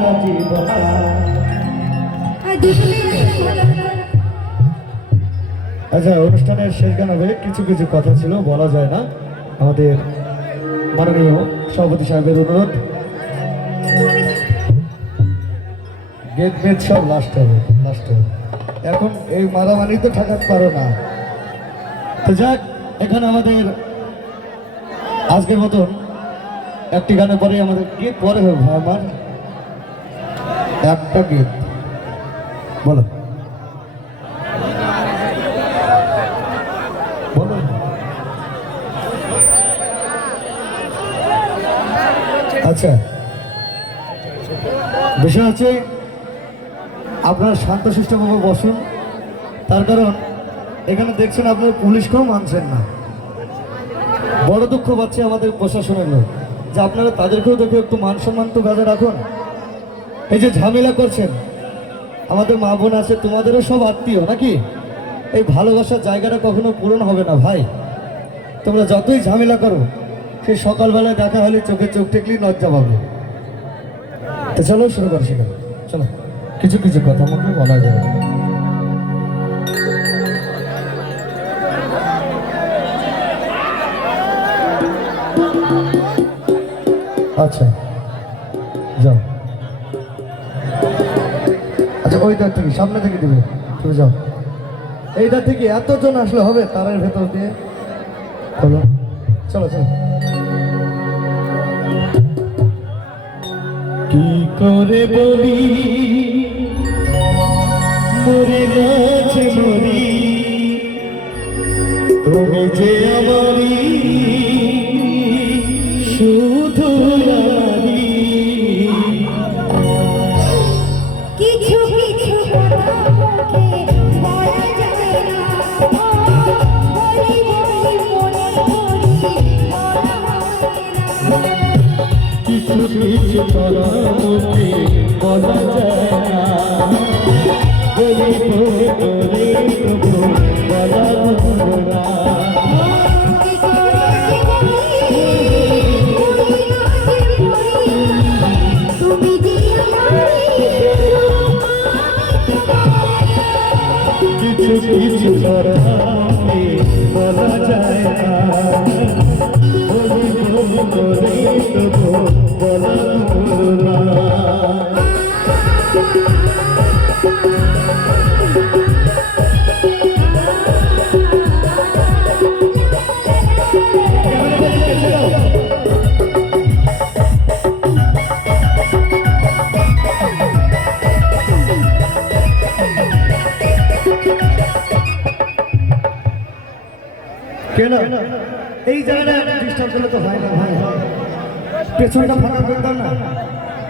সারা জীবন। আচ্ছা, অনুষ্ঠানের শেষ গান হবে, কিছু কিছু কথা ছিল বলা যায় না, আমাদের মাননীয় সভাপতি সাহেবের অনুরোধ। গেট মেট সব লাস্ট হবে, লাস্ট হবে। এখন এই মারামারি তো ঠেকাতে পারো না। তো যাক, এখানে আমাদের আজকের মতন একটি গানের পরে আমাদের গীত পরে হবে। আমার একটা গীত বলো বলো। আচ্ছা, বিষয় হচ্ছে আপনারা শান্তশিষ্টভাবে বসুন। তার কারণ এখানে দেখছেন আপনার পুলিশকেও মানছেন না। বড় দুঃখ পাচ্ছে আমাদের প্রশাসনের লোক, যে আপনারা তাদেরকেও দেখে একটু মান সম্মান তো বজায় রাখুন। এই যে ঝামেলা করছেন, আমাদের মা বোন আছে, তোমাদেরও সব আত্মীয় নাকি? এই ভালোবাসার জায়গাটা কখনো পূরণ হবে না ভাই। তোমরা যতই ঝামেলা করো, সেই সকালবেলায় দেখা হলে চোখে চোখ টেকলেই লজ্জা পাবে। তো চলো শুরু করো, সেখানে চলো। কিছু কিছু কথা আমাকে বলা যায়। আচ্ছা যাও। আচ্ছা, ওইটার থেকে সামনে থেকে দিবে, তুমি যাও। এইটা থেকে এতজন আসলে হবে তারের ভেতর দিয়ে? চলো চলো চলো। কি করে বলি মরে গেছে মরি, তুমি যে আমারই শুধু আমারই। কিছু কিছু কথা মুখে বলা যায় না, বলি বলি মনে করি বলা হয় না। কিছু কিছু কথা মুখে বলা যায় না, বলি বলি বলি তবু বলা হলো না। কি করে বলি তুমি যে কিছু কিছু কথা মুখে বলা যায় না, বলি বলি বলি তবু বলা হলো না। কেন এই জায়গাটা ডিস্টার্ব করলে তো হয় না ভাই, পেছনটা ফাঁকা করে দাও না।